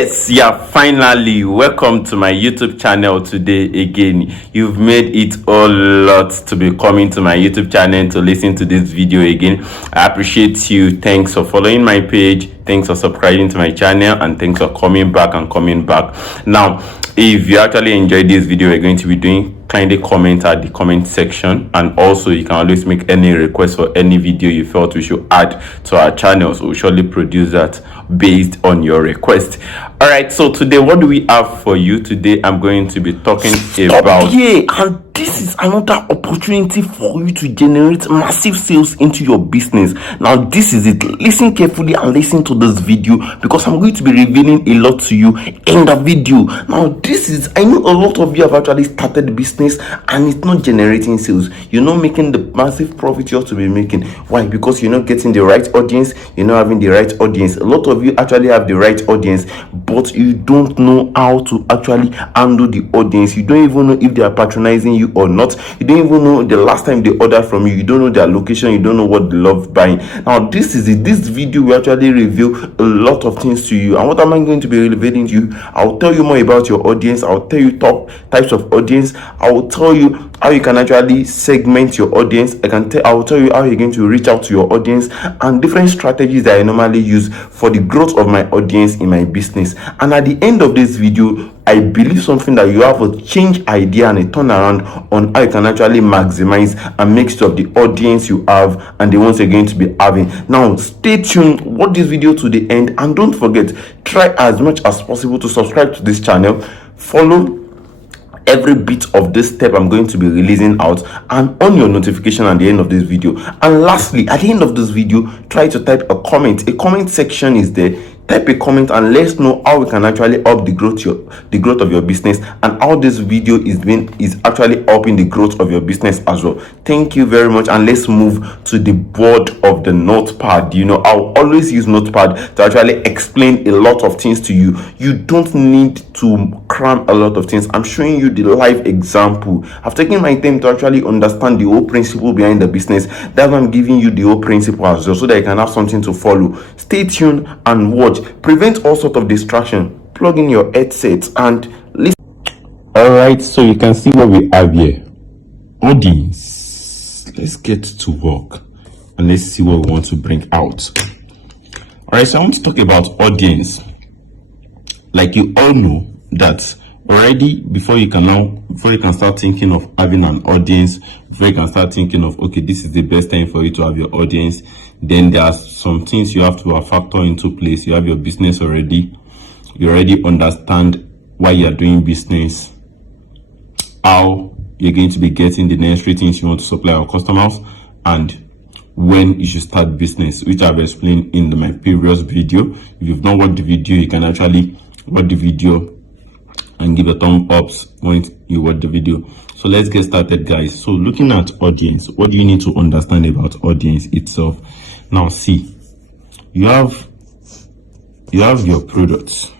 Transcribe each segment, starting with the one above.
Yes, yeah, finally, welcome to my YouTube channel today again. You've made it a lot to be coming to my YouTube channel to listen to this video again. I appreciate you. Thanks for following my page. Thanks for subscribing to my channel, and thanks for coming back. Now, if you actually enjoyed this video, we're going to be doing, kindly comment at the comment section, and also you can always make any request for any video you felt we should add to our channel, so we'll surely produce that based on your request. All right, so today, what do we have for you today? I'm going to be talking about and this is another opportunity for you to generate massive sales into your business. Now, this is it. Listen carefully and listen to this video, because I'm going to be revealing a lot to you in the video. Now, this is, I know a lot of you have actually started business and it's not generating sales. You're not making the massive profit you ought to be making. Why? Because you're not getting the right audience. You're not having the right audience. A lot of you actually have the right audience, but you don't know how to actually handle the audience. You don't even know if they are patronizing you or not. You don't even know the last time they ordered from you. You don't know their location. You don't know what they love buying. Now, this is it. This video will actually reveal a lot of things to you. And what am I going to be revealing to you? I'll tell you more about your audience. I'll tell you top types of audience. I will tell you how you can actually segment your audience. I will tell you how you're going to reach out to your audience, and different strategies that I normally use for the growth of my audience in my business. And at the end of this video, I believe something that you have a change idea and a turnaround on how you can actually maximize and make sure of the audience you have and the ones you're going to be having. Now, stay tuned, watch this video to the end, and don't forget, try as much as possible to subscribe to this channel, follow every bit of this step I'm going to be releasing out, and on your notification at the end of this video. And lastly, at the end of this video, try to type a comment. A comment section is there. Type a comment and let's know how we can actually help the growth of your business, and how this video is actually helping the growth of your business as well. Thank you very much, and let's move to the board of the notepad. You know, I'll always use notepad to actually explain a lot of things to you. You don't need to cram a lot of things. I'm showing you the live example. I've taken my time to actually understand the whole principle behind the business. That's why I'm giving you the whole principle as well, so that you can have something to follow. Stay tuned and watch. Prevent all sort of distraction. Plug in your headsets and listen. All right, so you can see what we have here. Audience. Let's get to work and let's see what we want to bring out. All right, so I want to talk about audience. Like you all know that already, before you can start thinking of having an audience, before you can start thinking of, okay, this is the best time for you to have your audience, then there are some things you have to factor into place. You have your business already. You already understand why you are doing business, how you're going to be getting the necessary things you want to supply our customers, and when you should start business, which I've explained in my previous video. If you've not watched the video, you can actually watch the video and give a thumb up when you watch the video. So let's get started, guys. So looking at audience, what do you need to understand about audience itself? Now, see, you have your products.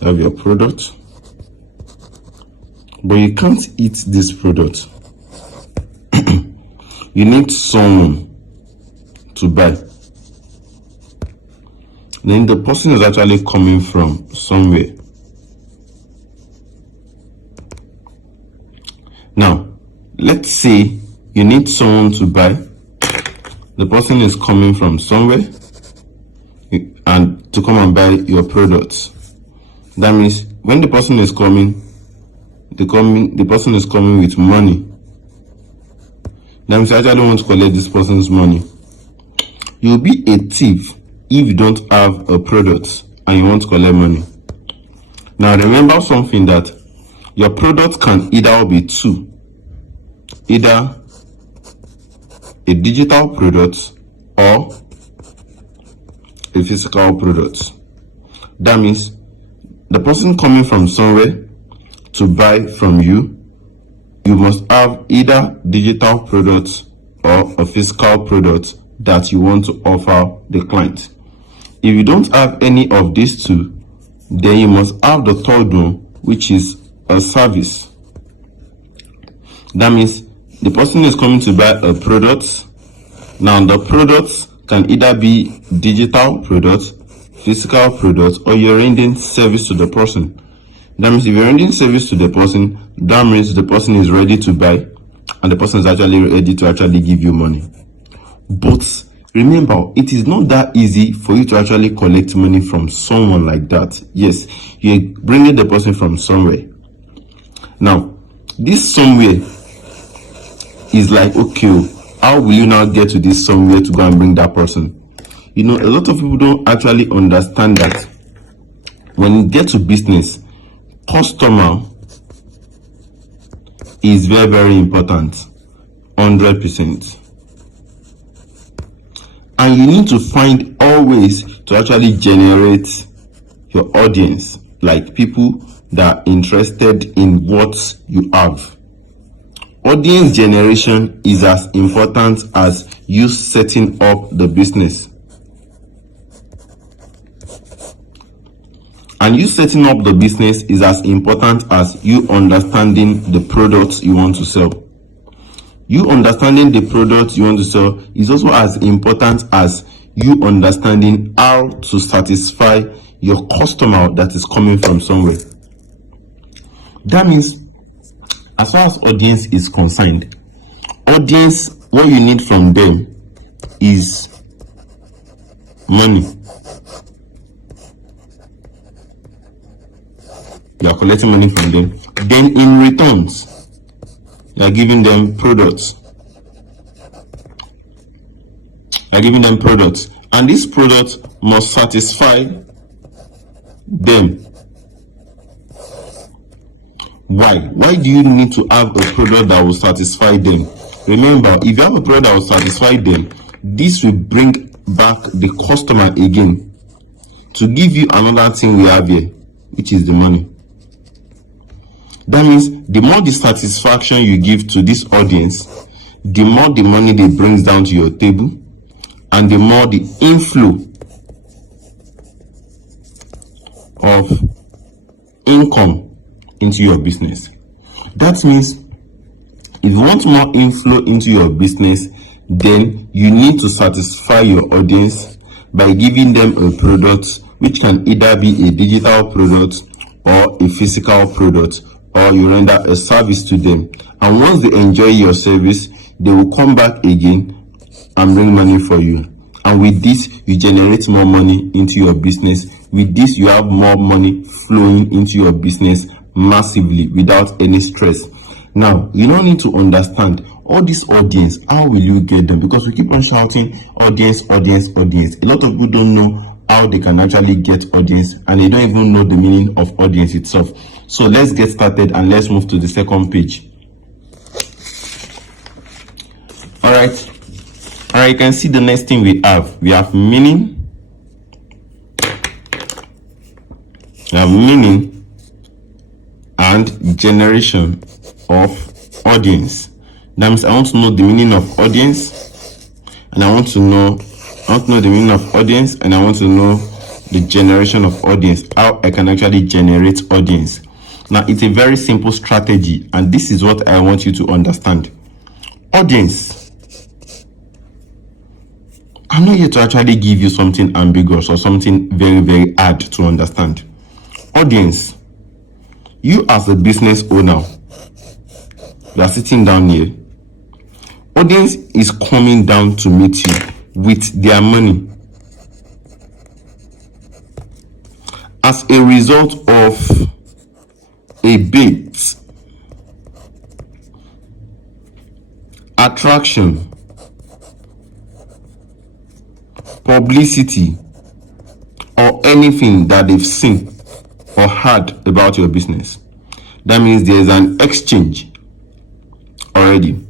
You have your product, but you can't eat this product. You need someone to buy. Then the person is actually coming from somewhere. Now, let's say you need someone to buy. The person is coming from somewhere and to come and buy your products. That means when the person is coming, the person is coming with money. That means you actually want to collect this person's money. You'll be a thief if you don't have a product and you want to collect money. Now, remember something, that your product can either be two. Either a digital product or a physical product. That means the person coming from somewhere to buy from you, you must have either digital products or a physical product that you want to offer the client. If you don't have any of these two, then you must have the third one, which is a service. That means the person is coming to buy a product. Now, the products can either be digital products physical product, or you're rendering service to the person. That means if you're rendering service to the person, that means the person is ready to buy and the person is actually ready to actually give you money. But remember, it is not that easy for you to actually collect money from someone like that. Yes, you're bringing the person from somewhere. Now, this somewhere is like, okay, how will you now get to this somewhere to go and bring that person? You know, a lot of people don't actually understand that when you get to business, customer is very, very important, 100%. And you need to find all ways to actually generate your audience, like people that are interested in what you have. Audience generation is as important as you setting up the business. And you setting up the business is as important as you understanding the products you want to sell. You understanding the products you want to sell is also as important as you understanding how to satisfy your customer that is coming from somewhere. That means, as far as audience is concerned, audience, what you need from them is money. You are collecting money from them. Then in returns, you are giving them products. You are giving them products. And this product must satisfy them. Why? Why do you need to have a product that will satisfy them? Remember, if you have a product that will satisfy them, this will bring back the customer again to give you another thing we have here, which is the money. That means the more the satisfaction you give to this audience, the more the money they brings down to your table, and the more the inflow of income into your business. That means if you want more inflow into your business, then you need to satisfy your audience by giving them a product, which can either be a digital product or a physical product, or you render a service to them. And once they enjoy your service, they will come back again and bring money for you. And with this, you generate more money into your business. With this, you have more money flowing into your business massively without any stress. Now, you don't need to understand all this audience. How will you get them? Because we keep on shouting audience, audience, audience. A lot of people don't know how they can actually get audience, and they don't even know the meaning of audience itself. So let's get started and let's move to the second page. All right, you can see the next thing we have meaning. We have meaning and generation of audience. That means I want to know the meaning of audience, and I want to know the meaning of audience, and I want to know the generation of audience, how I can actually generate audience. Now, it's a very simple strategy, and this is what I want you to understand. Audience, I'm not here to actually give you something ambiguous or something very, very hard to understand. Audience, you as a business owner, you are sitting down here. Audience is coming down to meet you with their money. As a result of a bait, attraction, publicity, or anything that they've seen or heard about your business. That means there is an exchange already.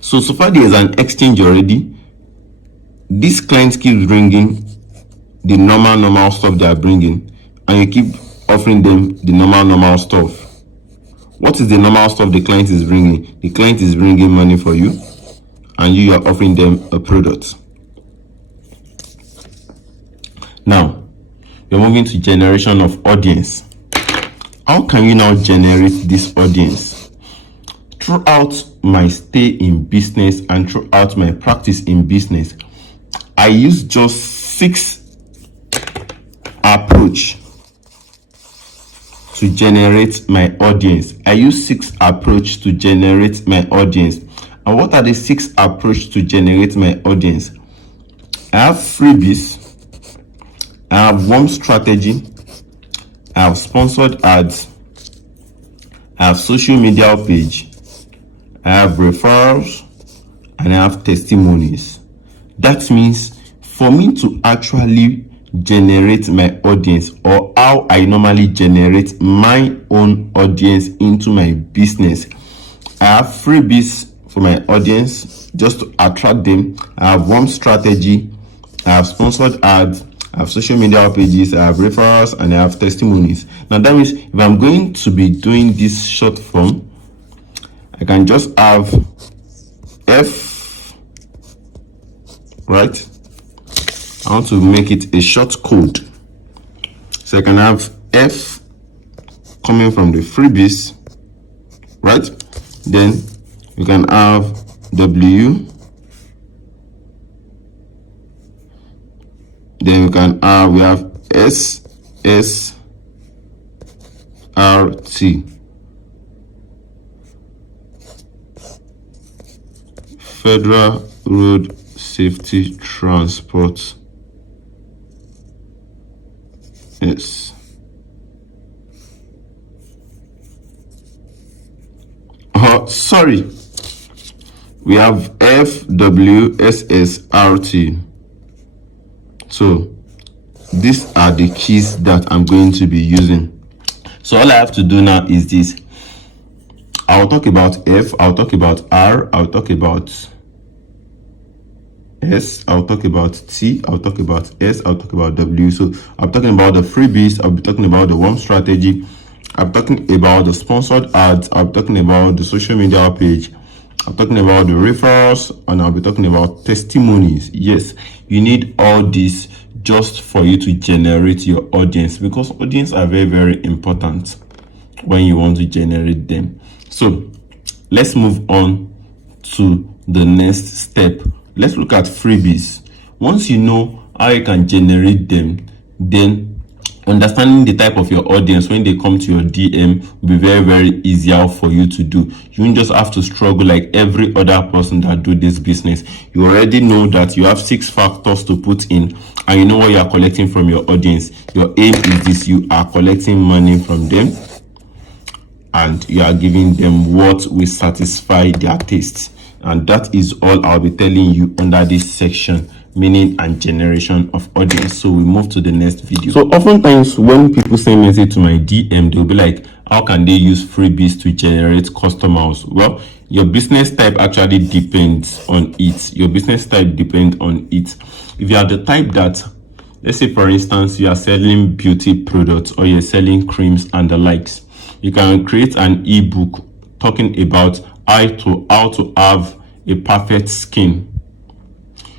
So far there is an exchange already. This client keeps bringing the normal stuff they are bringing, and you keep offering them the normal stuff. What is the normal stuff the client is bringing? The client is bringing money for you, and you are offering them a product. Now, we're moving to generation of audience. How can you now generate this audience? Throughout my stay in business and throughout my practice in business, I use just 6 approach to generate my audience. I use 6 approach to generate my audience. And what are the 6 approach to generate my audience? I have freebies, I have warm strategy, I have sponsored ads, I have social media page, I have referrals, and I have testimonies. That means for me to actually generate my audience, or how I normally generate my own audience into my business, I have freebies for my audience just to attract them. I have warm strategy, I have sponsored ads, I have social media pages, I have referrals, and I have testimonies. Now that means if I'm going to be doing this short form, I can just have F, right? I want to make it a short code. So I can have F coming from the freebies, right? Then we can have W. Then we can we have SSRT. Federal Road Safety Transport. Yes. Sorry. We have FWSSRT. So these are the keys that I'm going to be using. So all I have to do now is this. I'll talk about F, I'll talk about R, I'll talk about S, I'll talk about T, I'll talk about S, I'll talk about W. So I'm talking about the freebies, I'll be talking about the warm strategy, I'm talking about the sponsored ads, I'm talking about the social media page, I'm talking about the referrals, and I'll be talking about testimonies. Yes, you need all this just for you to generate your audience, because audience are very, very important when you want to generate them. So let's move on to the next step. Let's look at freebies. Once you know how you can generate them, then understanding the type of your audience when they come to your DM will be very, very easier for you to do. You won't just have to struggle like every other person that do this business. You already know that you have 6 factors to put in, and you know what you are collecting from your audience. Your aim is this: you are collecting money from them, and you are giving them what will satisfy their tastes. And that is all I'll be telling you under this section, meaning and generation of audience. So we move to the next video. So oftentimes when people send message to my DM, they'll be like, how can they use freebies to generate customers? Well, your business type actually depends on it. Your business type depends on it. If you are the type that, let's say for instance, you are selling beauty products or you're selling creams and the likes, you can create an ebook talking about how to have a perfect skin.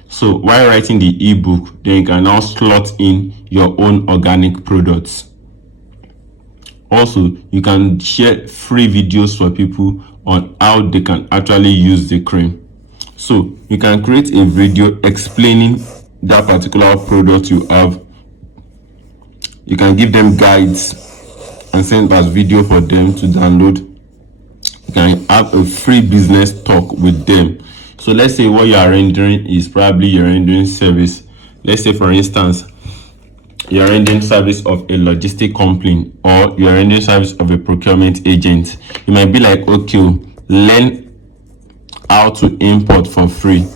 So while writing the ebook, then you can now slot in your own organic products. Also, you can share free videos for people on how they can actually use the cream. So you can create a video explaining that particular product you have. You can give them guides and send as video for them to download. You can have a free business talk with them. So let's say what you are rendering is probably you're rendering service. Let's say for instance, you're rendering service of a logistic company, or you're rendering service of a procurement agent. You might be like, okay, learn how to import for free.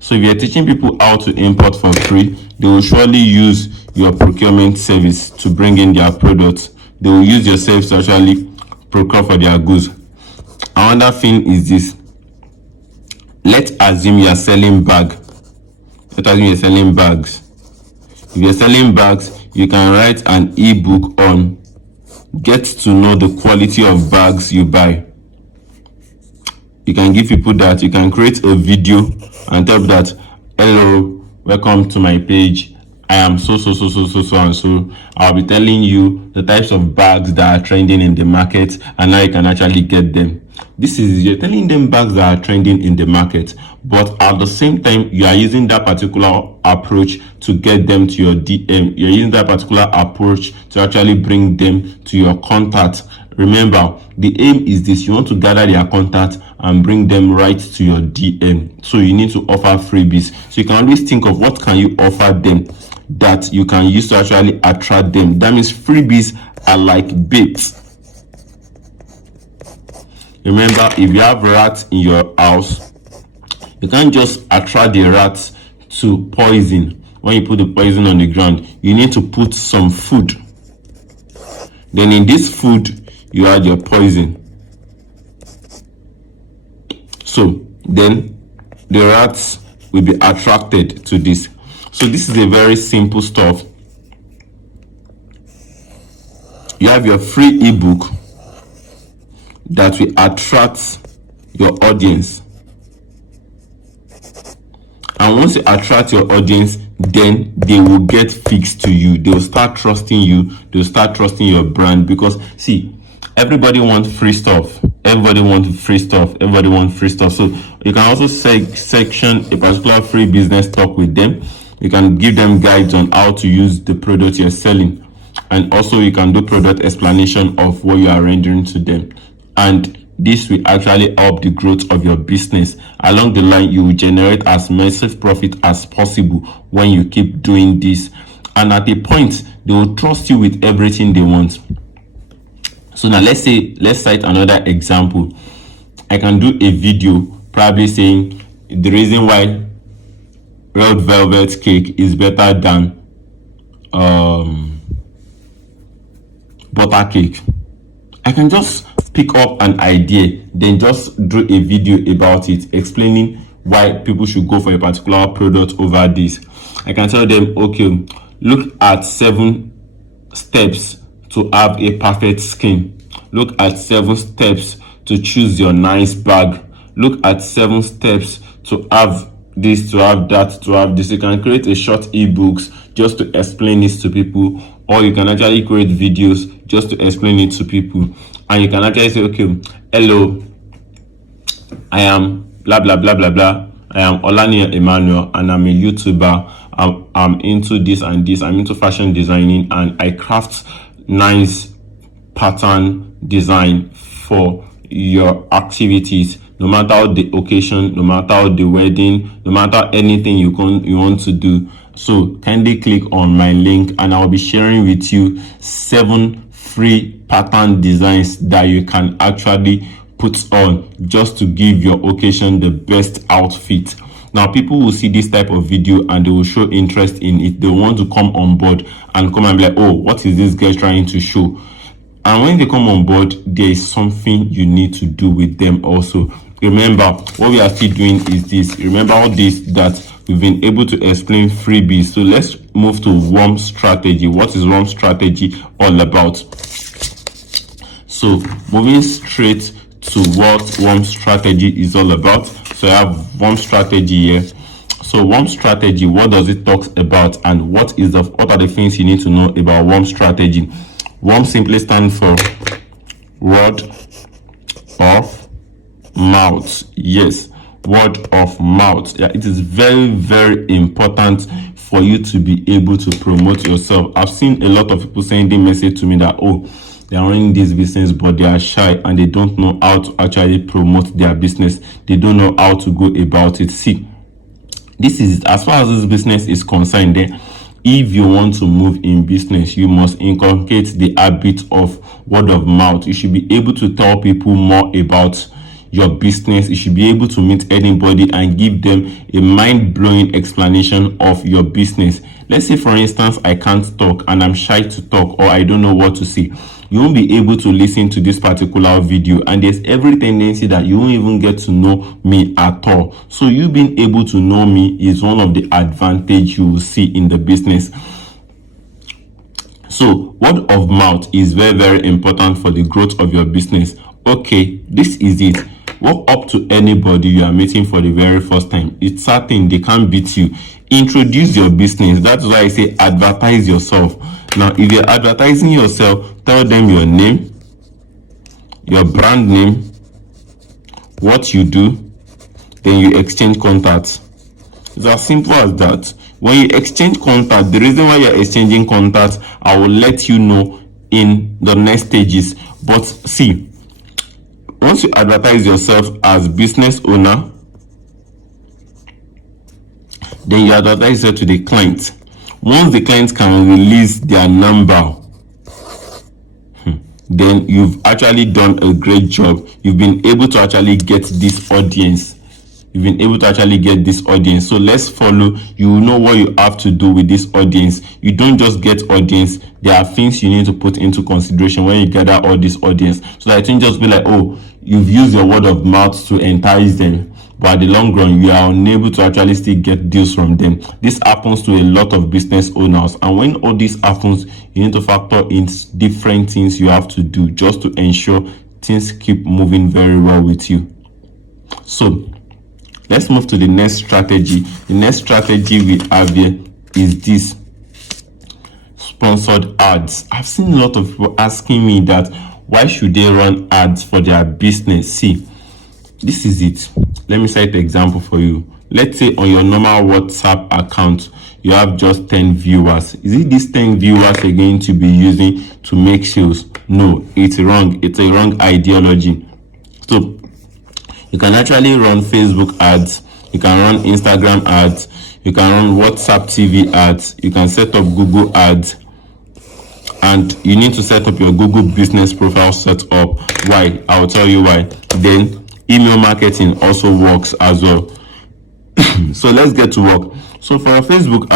So if you're teaching people how to import for free, they will surely use your procurement service to bring in their products. They will use your service to actually procure for their goods. Another thing is this. Let's assume you are selling bags. Let's assume you're selling bags. If you're selling bags, you can write an ebook on get to know the quality of bags you buy. You can give people that. You can create a video and tell them that, hello, welcome to my page. I am so and so. I'll be telling you the types of bags that are trending in the market and how you can actually get them. This is, you're telling them bags that are trending in the market, but at the same time you are using that particular approach to get them to your DM. You're using that particular approach to actually bring them to your contact. Remember, the aim is this: you want to gather their contact and bring them right to your DM. So you need to offer freebies. So you can always think of what can you offer them that you can use to actually attract them. That means freebies are like baits. Remember, if you have rats in your house, you can't just attract the rats to poison. When you put the poison on the ground, you need to put some food. Then in this food, you add your poison. So then the rats will be attracted to this. So this is a very simple stuff. You have your free ebook that will attract your audience, and once you attract your audience, then they will get fixed to you. They will start trusting you. They will start trusting your brand, because see, everybody wants free stuff. Everybody wants free stuff. Everybody wants free stuff. So you can also section a particular free business talk with them. You can give them guides on how to use the product you're selling, and also you can do product explanation of what you are rendering to them. And this will actually help the growth of your business. Along the line, you will generate as massive profit as possible when you keep doing this. And at a point, they will trust you with everything they want. So now let's cite another example. I can do a video probably saying the reason why red velvet cake is better than butter cake. I can just pick up an idea, then just do a video about it, explaining why people should go for a particular product over this. I can tell them, okay, look at 7 steps to have a perfect skin. Look at 7 steps to choose your nice bag. Look at 7 steps to have this, to have that, to have this. You can create a short ebooks just to explain this to people, or you can actually create videos just to explain it to people. And you can actually say, okay, hello, I am blah blah blah blah blah. I am Olania Emmanuel, and I'm a YouTuber. I'm into this and this. I'm into fashion designing, and I craft nice pattern design for your activities, no matter the occasion, no matter the wedding, no matter anything you want to do. So kindly click on my link, and I'll be sharing with you 7 free pattern designs that you can actually put on just to give your occasion the best outfit. Now people will see this type of video and they will show interest in it. They want to come on board and come and be like, oh, what is this guy trying to show? And when they come on board, there is something you need to do with them also. Remember, what we are still doing is this. Remember all this that we've been able to explain freebies. So let's move to warm strategy. What is warm strategy all about? So moving straight to what warm strategy is all about. So I have warm strategy here. So warm strategy, what does it talk about, and what are the things you need to know about warm strategy? Warm simply stands for word of mouth. Yes, word of mouth. Yeah, it is very, very important for you to be able to promote yourself. I've seen a lot of people sending message to me that, oh, they are running this business, but they are shy and they don't know how to actually promote their business. They don't know how to go about it. See, this is, as far as this business is concerned, if you want to move in business, you must inculcate the habit of word of mouth. You should be able to tell people more about your business. You should be able to meet anybody and give them a mind-blowing explanation of your business. Let's say, for instance, I can't talk and I'm shy to talk, or I don't know what to say. You won't be able to listen to this particular video, and there's every tendency that you won't even get to know me at all. So you being able to know me is one of the advantage you will see in the business. So word of mouth is very, very important for the growth of your business. Okay, this is it. Walk up to anybody you are meeting for the very first time. It's certain they can't beat you. Introduce your business. That's why I say advertise yourself. Now, if you're advertising yourself, tell them your name, your brand name, what you do, then you exchange contacts. It's as simple as that. When you exchange contact, the reason why you're exchanging contacts, I will let you know in the next stages. But see, once you advertise yourself as business owner, then you advertise it to the client. Once the client can release their number, then you've actually done a great job. You've been able to actually get this audience. So let's follow. You will know what you have to do with this audience. You don't just get audience. There are things you need to put into consideration when you gather all this audience, so that it won't just be like, oh, you've used your word of mouth to entice them, but at the long run you are unable to actually still get deals from them. This happens to a lot of business owners, and when all this happens, you need to factor in different things you have to do just to ensure things keep moving very well with you. So let's move to the next strategy. The next strategy we have here is this: sponsored ads. I've seen a lot of people asking me that why should they run ads for their business. See, this is it. Let me cite an example for you. Let's say on your normal WhatsApp account you have just 10 viewers. Is it these 10 viewers are going to be using to make sales? No, it's wrong. It's a wrong ideology. So you can actually run Facebook ads, you can run Instagram ads, you can run WhatsApp TV ads, you can set up Google ads, and you need to set up your Google business profile set up. Why? I'll tell you why. Then email marketing also works as well. So let's get to work. So for our Facebook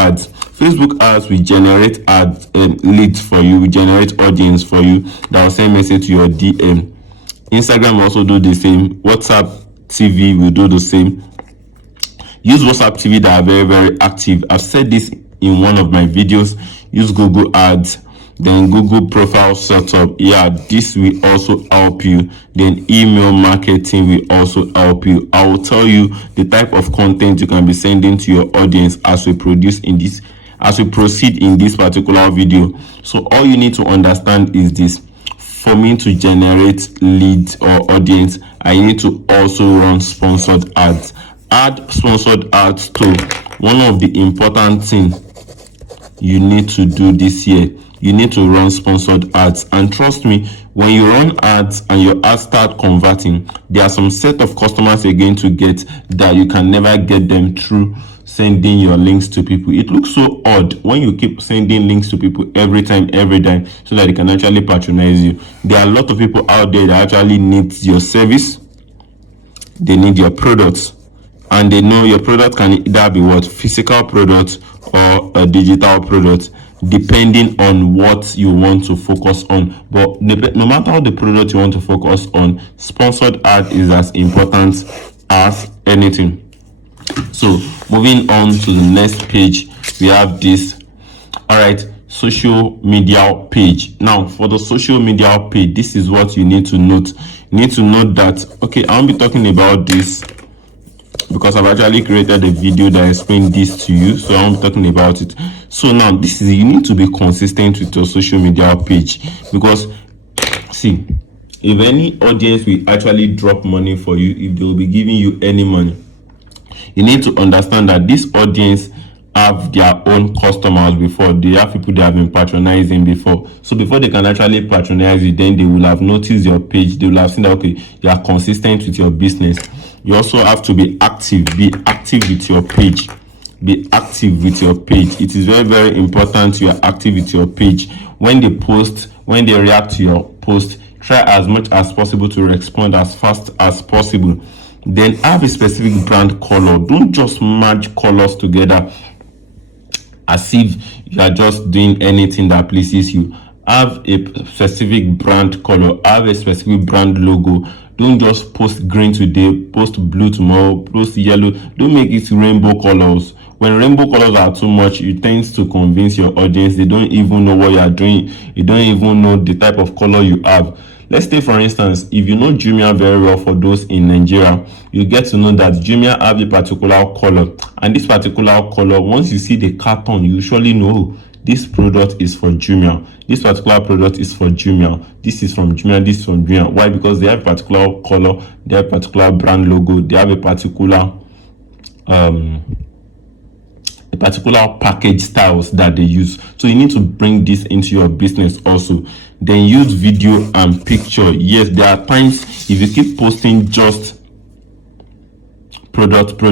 ads will generate ads leads for you, we generate audience for you that will send message to your DM. Instagram will also do the same. WhatsApp TV will do the same. Use WhatsApp TV that are very, very active. I've said this in one of my videos. Use Google ads, then Google profile setup. Yeah, this will also help you. Then email marketing will also help you. I will tell you the type of content you can be sending to your audience as we proceed in this particular video. So all you need to understand is this: for me to generate leads or audience, I need to also run sponsored ads. Add sponsored ads to one of the important things you need to do this year. You need to run sponsored ads, and trust me, when you run ads and your ads start converting, there are some set of customers you're going to get that you can never get them through sending your links to people. It looks so odd when you keep sending links to people every time, so that they can actually patronize you. There are a lot of people out there that actually need your service, they need your products, and they know your product can either be what, physical product or a digital product, depending on what you want to focus on. But no matter how the product you want to focus on, sponsored ad is as important as anything. So moving on to the next page, we have this. All right, social media page. Now for the social media page, this is what you need to note. You need to note that, okay, I won't be talking about this because I've actually created a video that explains this to you, so I won't be talking about it. So now this is, you need to be consistent with your social media page, because see, if any audience will actually drop money for you, if they will be giving you any money, you need to understand that this audience have their own customers before. They have people they have been patronizing before. So before they can actually patronize you, then they will have noticed your page. They will have seen that, okay, you are consistent with your business. You also have to be active. Be active with your page. Be active with your page. It is very, very important you are active with your page. When they post, when they react to your post, try as much as possible to respond as fast as possible. Then have a specific brand color. Don't just merge colors together as if you are just doing anything that pleases you. Have a specific brand color. Have a specific brand logo. Don't just post green today, post blue tomorrow, post yellow. Don't make it rainbow colors. When rainbow colors are too much, it tends to convince your audience. They don't even know what you are doing. You don't even know the type of color you have. Let's say, for instance, if you know Jumia very well, for those in Nigeria, you get to know that Jumia have a particular color. And this particular color, once you see the carton, you surely know this product is for Jumia, this particular product is for Jumia, this is from Jumia, this is from Jumia. Why? Because they have a particular color, they have a particular brand logo, they have a particular package styles that they use. So you need to bring this into your business also. Then use video and picture. Yes, there are times if you keep posting just product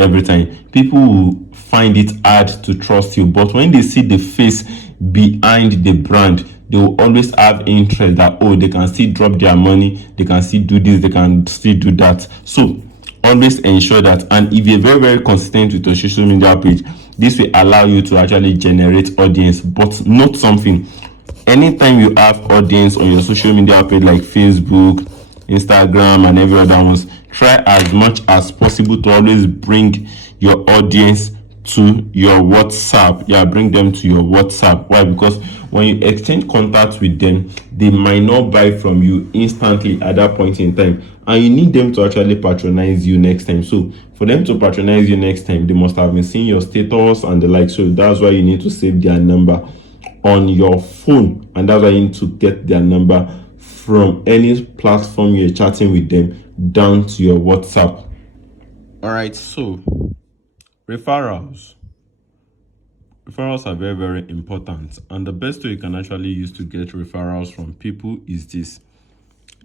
every time, people will find it hard to trust you. But when they see the face behind the brand, they will always have interest that, oh, they can still drop their money, they can still do this, they can still do that. So always ensure that. And if you're very consistent with your social media page, this will allow you to actually generate audience. But not something, anytime you have audience on your social media page like Facebook, Instagram, and every other ones, try as much as possible to always bring your audience to your WhatsApp. Bring them to your WhatsApp. Why? Because when you exchange contacts with them, they might not buy from you instantly at that point in time, and you need them to actually patronize you next time. So for them to patronize you next time, they must have been seeing your status and the like. So that's why you need to save their number on your phone, and that's why you need to get their number from any platform you're chatting with them down to your WhatsApp. All right, so referrals are very important, and the best way you can actually use to get referrals from people is this.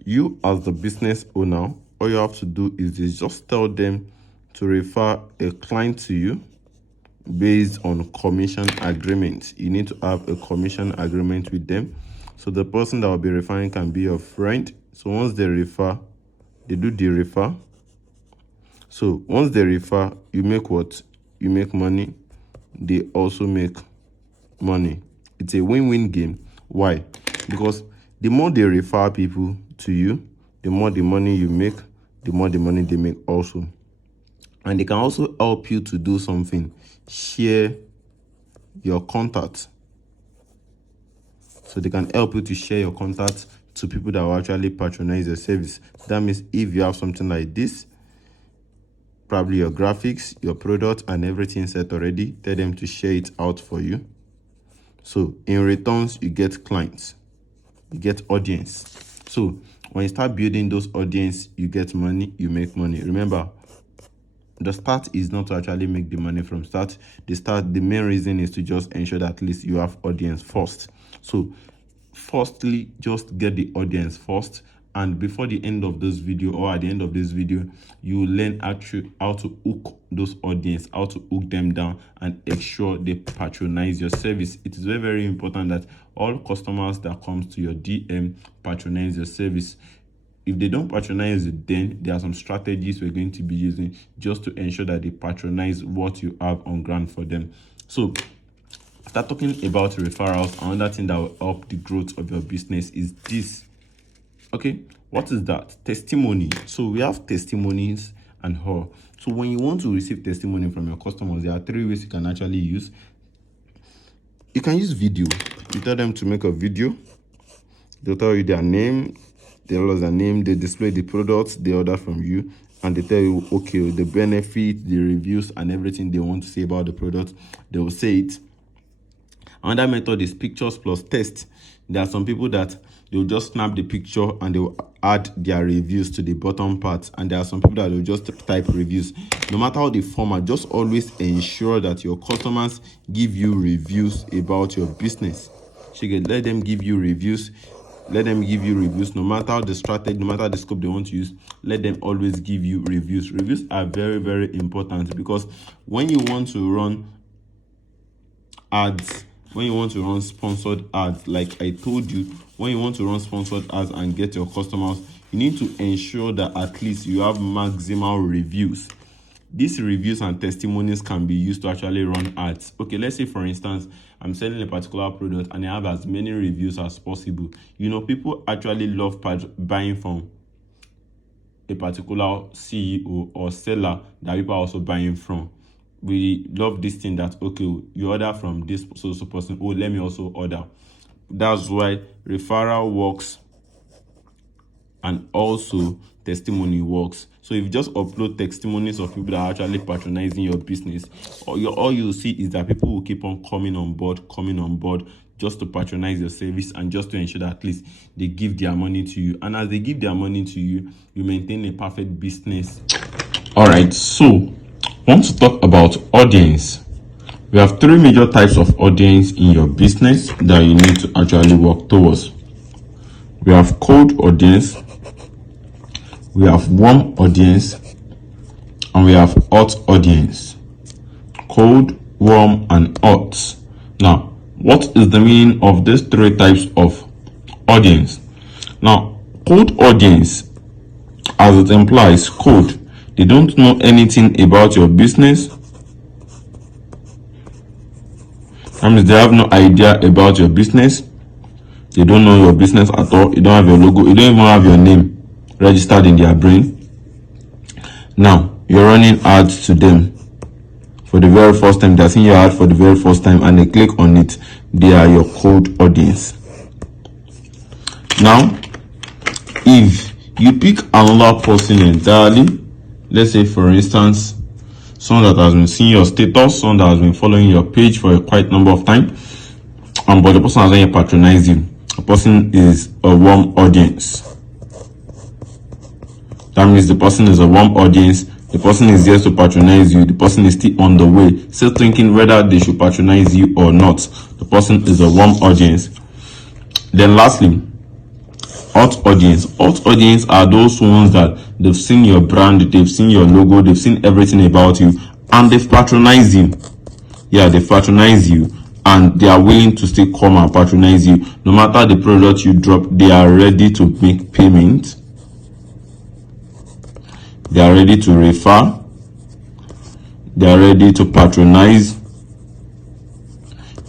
You as the business owner, all you have to do is this: just tell them to refer a client to you based on commission agreement. You need to have a commission agreement with them. So the person that will be referring can be your friend. So once they refer, they do the refer. So once they refer, you make what? You make money. They also make money. It's a win-win game. Why? Because the more they refer people to you, the more the money you make, the more the money they make also. And they can also help you to do something. Share your contact. So they can help you to share your contact to people that will actually patronize your service. That means if you have something like this, probably your graphics, your product, and everything set already, tell them to share it out for you. So in returns, you get clients, you get audience. So when you start building those audience, you get money, you make money. Remember, the start is not to actually make the money from start. The main reason is to just ensure that at least you have audience first. So firstly, just get the audience first, and before the end of this video, or at the end of this video, you will learn actually how to hook those audience, how to hook them down and ensure they patronize your service. It is very important that all customers that comes to your DM patronize your service. If they don't patronize it, then there are some strategies we're going to be using just to ensure that they patronize what you have on ground for them. So after talking about referrals, another thing that will help the growth of your business is this. Okay, what is that? Testimony. So we have testimonies and all. So when you want to receive testimony from your customers, there are 3 ways you can actually use. You can use video. You tell them to make a video. They'll tell you their name. They tell us their name. They display the products they order from you, and they tell you, okay, the benefit, the reviews, and everything they want to say about the product. They will say it. Another method is pictures plus text. There are some people that they'll just snap the picture and they'll add their reviews to the bottom part, and there are some people that will just type reviews. No matter how the format, just always ensure that your customers give you reviews about your business. So you can let them give you reviews. Let them give you reviews, no matter the strategy, no matter the scope they want to use. Let them always give you reviews. Reviews are very important, because when you want to run ads, when you want to run sponsored ads, like I told you, when you want to run sponsored ads and get your customers, you need to ensure that at least you have maximal reviews. These reviews and testimonies can be used to actually run ads. Okay, let's say for instance, I'm selling a particular product and I have as many reviews as possible. You know, people actually love buying from a particular CEO or seller that people are also buying from. We love this thing that, okay, you order from this so person, oh, let me also order. That's why referral works, and also testimony works. So if you just upload testimonies of people that are actually patronizing your business, all you'll see is that people will keep on coming on board just to patronize your service and just to ensure that at least they give their money to you. And as they give their money to you, you maintain a perfect business. All right, so I want to talk about audience. We have 3 major types of audience in your business that you need to actually work towards. We have cold audience, we have warm audience, and we have hot audience. Cold, warm, and hot. Now, what is the meaning of these 3 types of audience? Now, cold audience, as it implies, cold, they don't know anything about your business. That means they have no idea about your business. They don't know your business at all. You don't have your logo. You don't even have your name registered in their brain. Now, you're running ads to them for the very first time. They're seeing your ad for the very first time and they click on it. They are your cold audience. Now, if you pick another person entirely, let's say for instance, someone that has been seeing your status, someone that has been following your page for a quite number of time, but the person hasn't patronized you. The person is a warm audience. That means the person is a warm audience. The person is there to patronize you. The person is still on the way, still thinking whether they should patronize you or not. The person is a warm audience. Then lastly, hot audience. Hot audience are those ones that they've seen your brand, they've seen your logo, they've seen everything about you, and they've patronized you. Yeah, they patronize you, and they are willing to still come and patronize you. No matter the product you drop, they are ready to make payment. They are ready to refer. They are ready to patronize.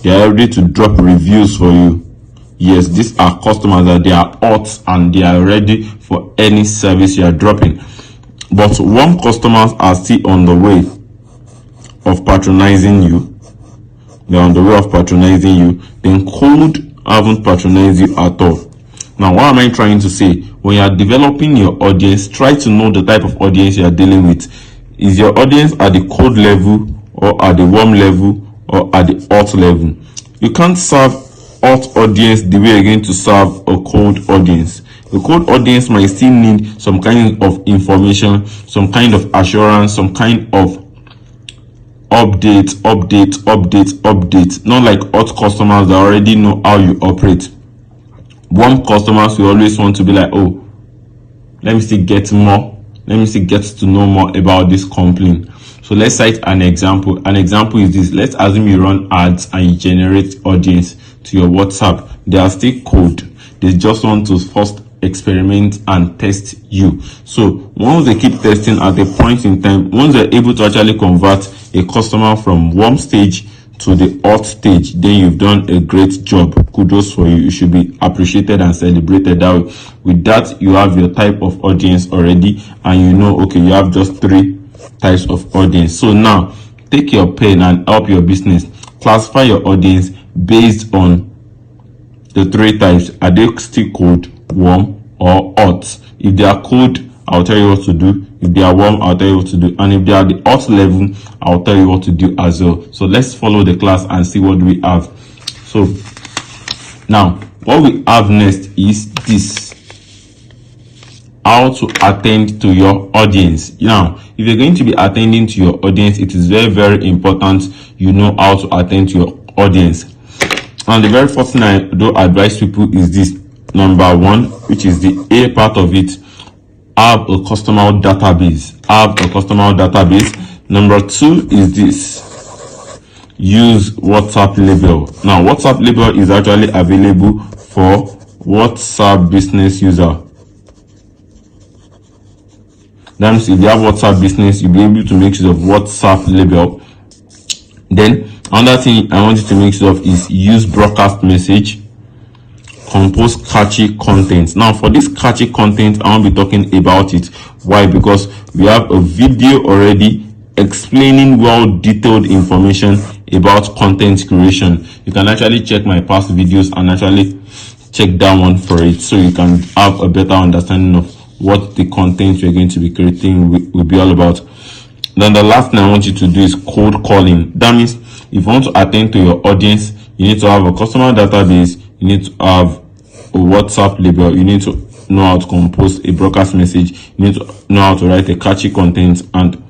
They are ready to drop reviews for you. Yes, these are customers that they are hot and they are ready for any service you are dropping. But warm customers are still on the way of patronizing you. They are on the way of patronizing you. Then cold haven't patronized you at all. Now, what am I trying to say? When you are developing your audience, try to know the type of audience you are dealing with. Is your audience at the cold level, or at the warm level, or at the hot level? You can't serve hot audience the way you're going to serve a cold audience. The cold audience might still need some kind of information, some kind of assurance, some kind of update. Not like hot customers that already know how you operate. Warm customers will always want to be like, oh, let me still get more. Let me still get to know more about this company. So let's cite an example. An example is this. Let's assume you run ads and you generate audience to your WhatsApp. They are still cold. They just want to first experiment and test you. So once they keep testing at a point in time, once they're able to actually convert a customer from warm stage to the hot stage, then you've done a great job. Kudos for you. You should be appreciated and celebrated that way. With that, you have your type of audience already, and you know, okay, you have just 3 types of audience. So now take your pen and help your business classify your audience based on the 3 types. Are they still cold, warm, or hot? If they are cold, I'll tell you what to do. If they are warm, I'll tell you what to do. And if they are the hot level, I'll tell you what to do as well. So let's follow the class and see what we have. So now what we have next is this: how to attend to your audience. Now, if you're going to be attending to your audience, it is very, very important you know how to attend to your audience. And the very first thing I do advise people is this: number 1, which is the A part of it, have a customer database. Number 2 is this: use WhatsApp label. Now, WhatsApp label is actually available for WhatsApp business user. That means if you have WhatsApp business, you'll be able to make use of WhatsApp label. Then another thing I want you to make use of is use broadcast message. Compose catchy content. Now, for this catchy content, I won't be talking about it. Why? Because we have a video already explaining well detailed information about content creation. You can actually check my past videos and actually check that one for it, so you can have a better understanding of what the content you're going to be creating will be all about. Then the last thing I want you to do is cold calling. That means if you want to attend to your audience, you need to have a customer database, you need to have a WhatsApp label, you need to know how to compose a broadcast message, you need to know how to write a catchy content, and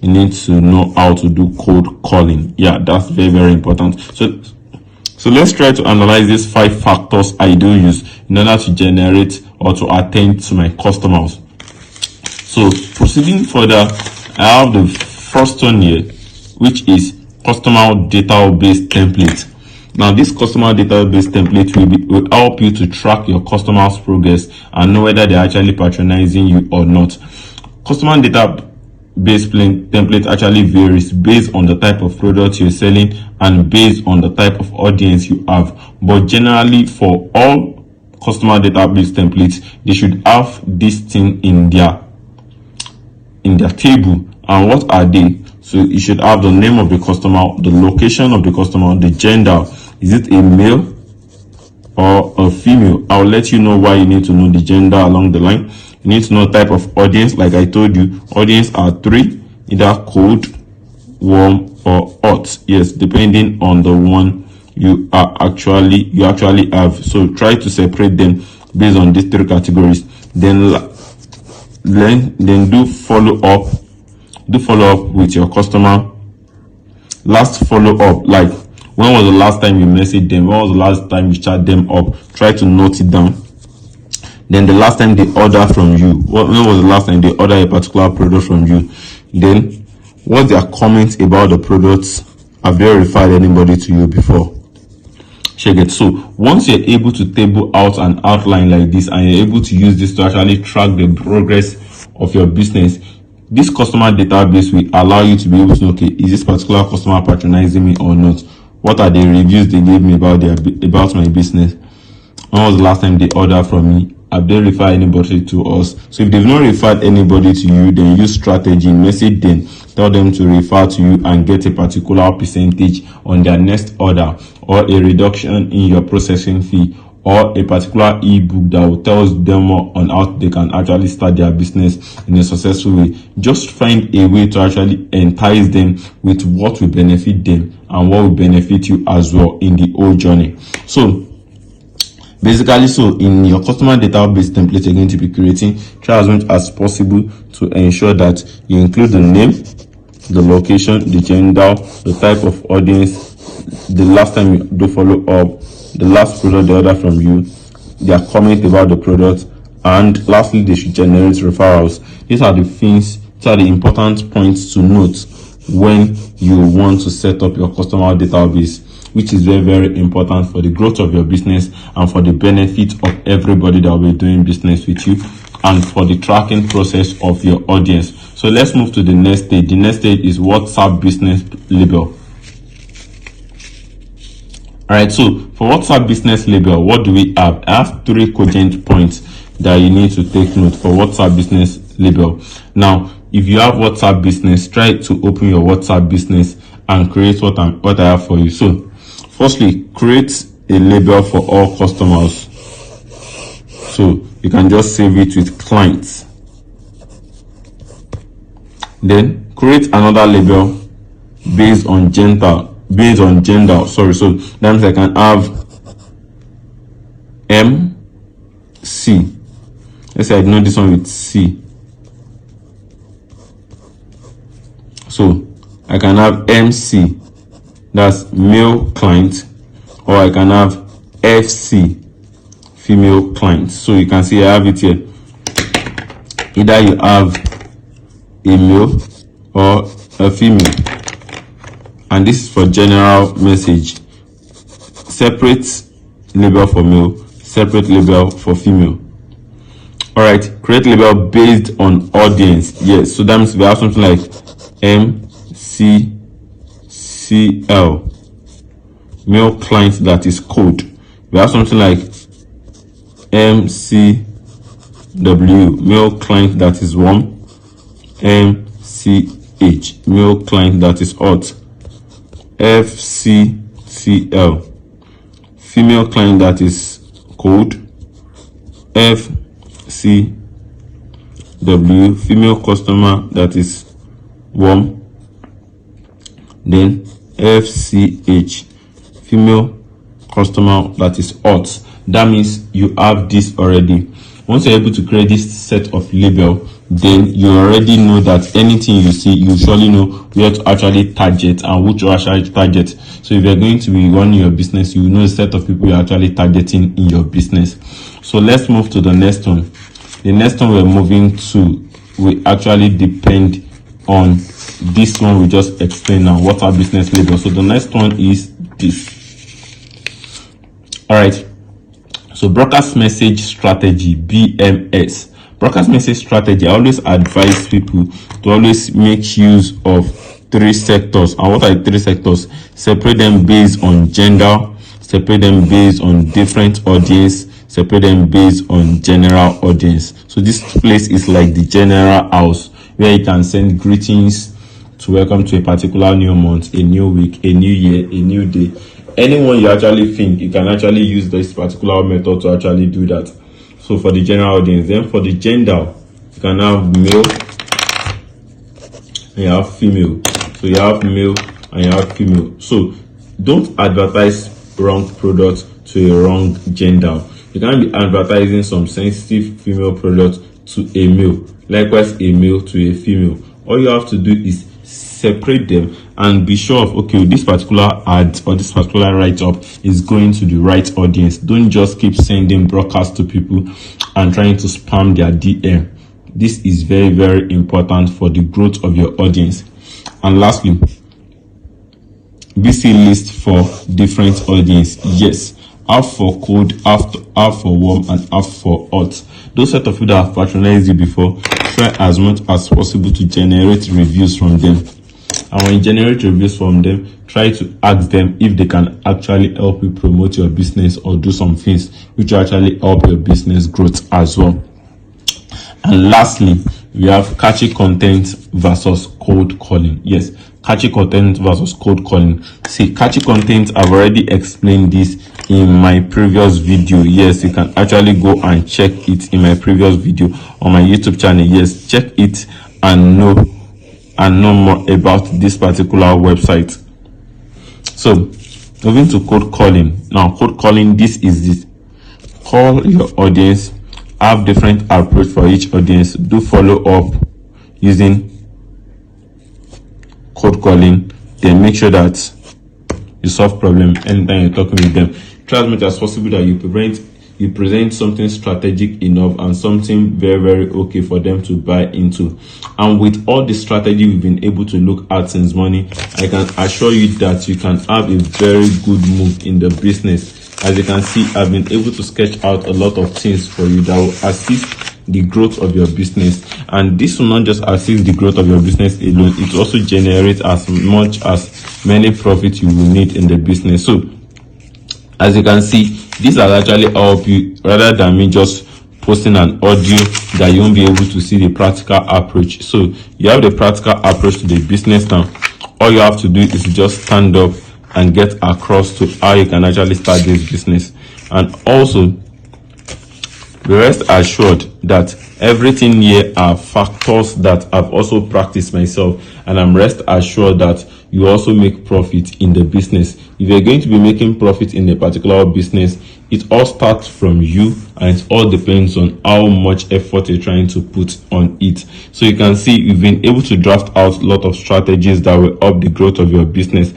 you need to know how to do cold calling. Yeah, that's very, very important. So let's try to analyze these 5 factors I do use in order to generate or to attend to my customers. So proceeding further, I have the first one here, which is customer database template. Now this customer database template will help you to track your customers' progress and know whether they're actually patronizing you or not. Customer database template actually varies based on the type of product you're selling and based on the type of audience you have, but generally for all customer database templates, they should have this thing in their table. And what are they? So you should have the name of the customer, the location of the customer, the gender. Is it a male or a female? I'll let you know why you need to know the gender along the line. You need to know type of audience. Like I told you, audience are 3, either cold, warm, or hot. Yes, depending on the one you actually have. So try to separate them based on these 3 categories. Then do follow up with your customer. Last follow up, like when was the last time you messaged them, when was the last time you chat them up? Try to note it down. Then the last time they order from you, when was the last time they order a particular product from you? Then what's their comments about the products? Have they referred anybody to you before? Check it. So once you're able to table out an outline like this, and you're able to use this to actually track the progress of your business, this customer database will allow you to be able to know, okay, is this particular customer patronizing me or not? What are the reviews they gave me about my business? When was the last time they ordered from me? Have they referred anybody to us? So if they've not referred anybody to you, then use strategy, message them, tell them to refer to you and get a particular percentage on their next order, or a reduction in your processing fee, or a particular ebook that will tell them more on how they can actually start their business in a successful way. Just find a way to actually entice them with what will benefit them and what will benefit you as well in the whole journey. So basically, so in your customer database template you're going to be creating, try as much as possible to ensure that you include the name, the location, the gender, the type of audience, the last time you do follow up, the last product they order from you, their comment about the product, and lastly they should generate referrals. These are the things, these are the important points to note when you want to set up your customer database, which is very, very important for the growth of your business and for the benefit of everybody that will be doing business with you, and for the tracking process of your audience. So let's move to the next stage. The next stage is WhatsApp business label. Alright, so for WhatsApp business label, what do we have? I have 3 cogent points that you need to take note for WhatsApp business label. Now, if you have WhatsApp business, try to open your WhatsApp business and create what I have for you. So firstly, create a label for all customers. So you can just save it with clients. Then create another label based on gender. So that means I can have MC. Let's say I know this one with C. So I can have MC, that's male client, or I can have FC, female client. So you can see I have it here. Either you have a male or a female, and this is for general message. Separate label for male, separate label for female. All right, create label based on audience. Yes, so that means we have something like MCCL, male client, that is code. We have something like MCW, male client, that is warm. MCH, male client, that is hot. FCCL, female client, that is cold. FCH, W, female customer, that is warm. Then FCH, female customer, that is hot. That means you have this already. Once you're able to create this set of label, then you already know that anything you see, you surely know where to actually target and who to actually target. So if you're going to be running your business, you know the set of people you're actually targeting in your business. So let's move to the next one. The next one we're moving to will actually depend on this one we just explained now, what are business labels. So the next one is this. All right. So broadcast message strategy, BMS. Broadcast message strategy, I always advise people to always make use of 3 sectors. And what are the 3 sectors? Separate them based on gender, separate them based on different audience, separate them based on general audience. So this place is like the general house where you can send greetings to welcome to a particular new month, a new week, a new year, a new day. Anyone you actually think, you can actually use this particular method to actually do that. So for the general audience, then for the gender, you can have male and you have female. So you have male and you have female. So don't advertise wrong products to a wrong gender. You can't be advertising some sensitive female product to a male, likewise a male to a female. All you have to do is separate them and be sure of, okay, this particular ad or this particular write-up is going to the right audience. Don't just keep sending broadcasts to people and trying to spam their DM. This is very, very important for the growth of your audience. And lastly, BC list for different audience. Yes, half for cold, half for warm, and half for hot. Those set of people that have patronized you before, try as much as possible to generate reviews from them. And when you generate reviews from them, try to ask them if they can actually help you promote your business or do some things which will actually help your business growth as well. And lastly, we have catchy content versus cold calling. Yes, catchy content versus cold calling. See, catchy content, I've already explained this in my previous video. Yes, you can actually go and check it in my previous video on my YouTube channel. Yes, check it and know more about this particular website. So moving to cold calling. Now cold calling, this is this. Call your audience, have different approach for each audience, do follow up using cold calling, then make sure that you solve problem anytime you're talking with them. Try as much as possible that you present something strategic enough and something very, very okay for them to buy into. And with all the strategy we've been able to look at since morning, I can assure you that you can have a very good move in the business. As you can see, I've been able to sketch out a lot of things for you that will assist the growth of your business. And this will not just assist the growth of your business alone, it will also generate as much as many profits you will need in the business. So as you can see, this will actually help you rather than me just posting an audio that you won't be able to see the practical approach. So you have the practical approach to the business now. All you have to do is just stand up and get across to how you can actually start this business. And also be rest assured that everything here are factors that I've also practiced myself, and I'm rest assured that you also make profit in the business. If you're going to be making profit in a particular business, it all starts from you, and it all depends on how much effort you're trying to put on it. So you can see you've been able to draft out a lot of strategies that will help the growth of your business.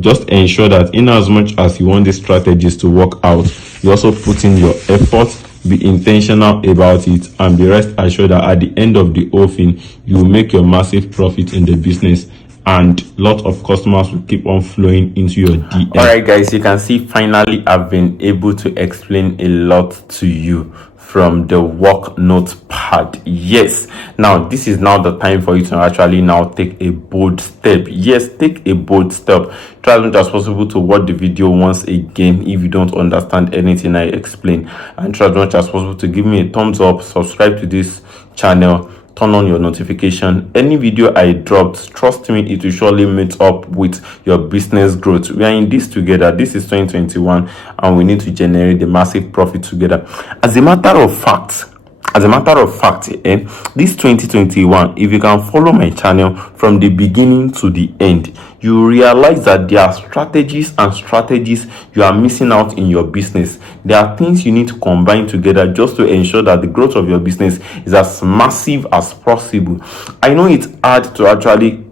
Just ensure that in as much as you want these strategies to work out, you also put in your effort, be intentional about it, and be rest assured that at the end of the whole thing, you will make your massive profit in the business, and a lot of customers will keep on flowing into your DM. All right, guys, you can see finally I've been able to explain a lot to you from the work notepad. Yes, now this is now the time for you to actually now take a bold step. Yes, take a bold step. Try as much as possible to watch the video once again if you don't understand anything I explain, and try as much as possible to give me a thumbs up, subscribe to this channel, turn on your notification. Any video I dropped, trust me, it will surely meet up with your business growth. We are in this together. This is 2021 and we need to generate the massive profit together. As a matter of fact, As a matter of fact, this 2021, if you can follow my channel from the beginning to the end, you realize that there are strategies you are missing out in your business. There are things you need to combine together just to ensure that the growth of your business is as massive as possible. I know it's hard to actually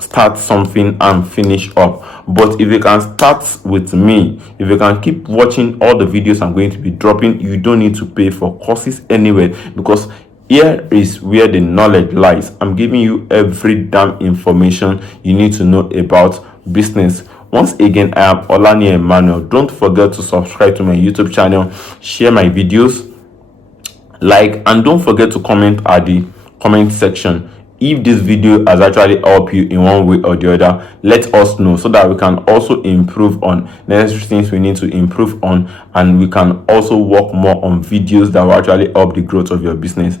start something and finish up, but if you can start with me, if you can keep watching all the videos I'm going to be dropping, you don't need to pay for courses anywhere, because here is where the knowledge lies. I'm giving you every damn information you need to know about business. Once again, I am Olani Emmanuel. Don't forget to subscribe to my YouTube channel, share my videos, like, and don't forget to comment at the comment section. If this video has actually helped you in one way or the other, let us know so that we can also improve on necessary things we need to improve on, and we can also work more on videos that will actually help the growth of your business.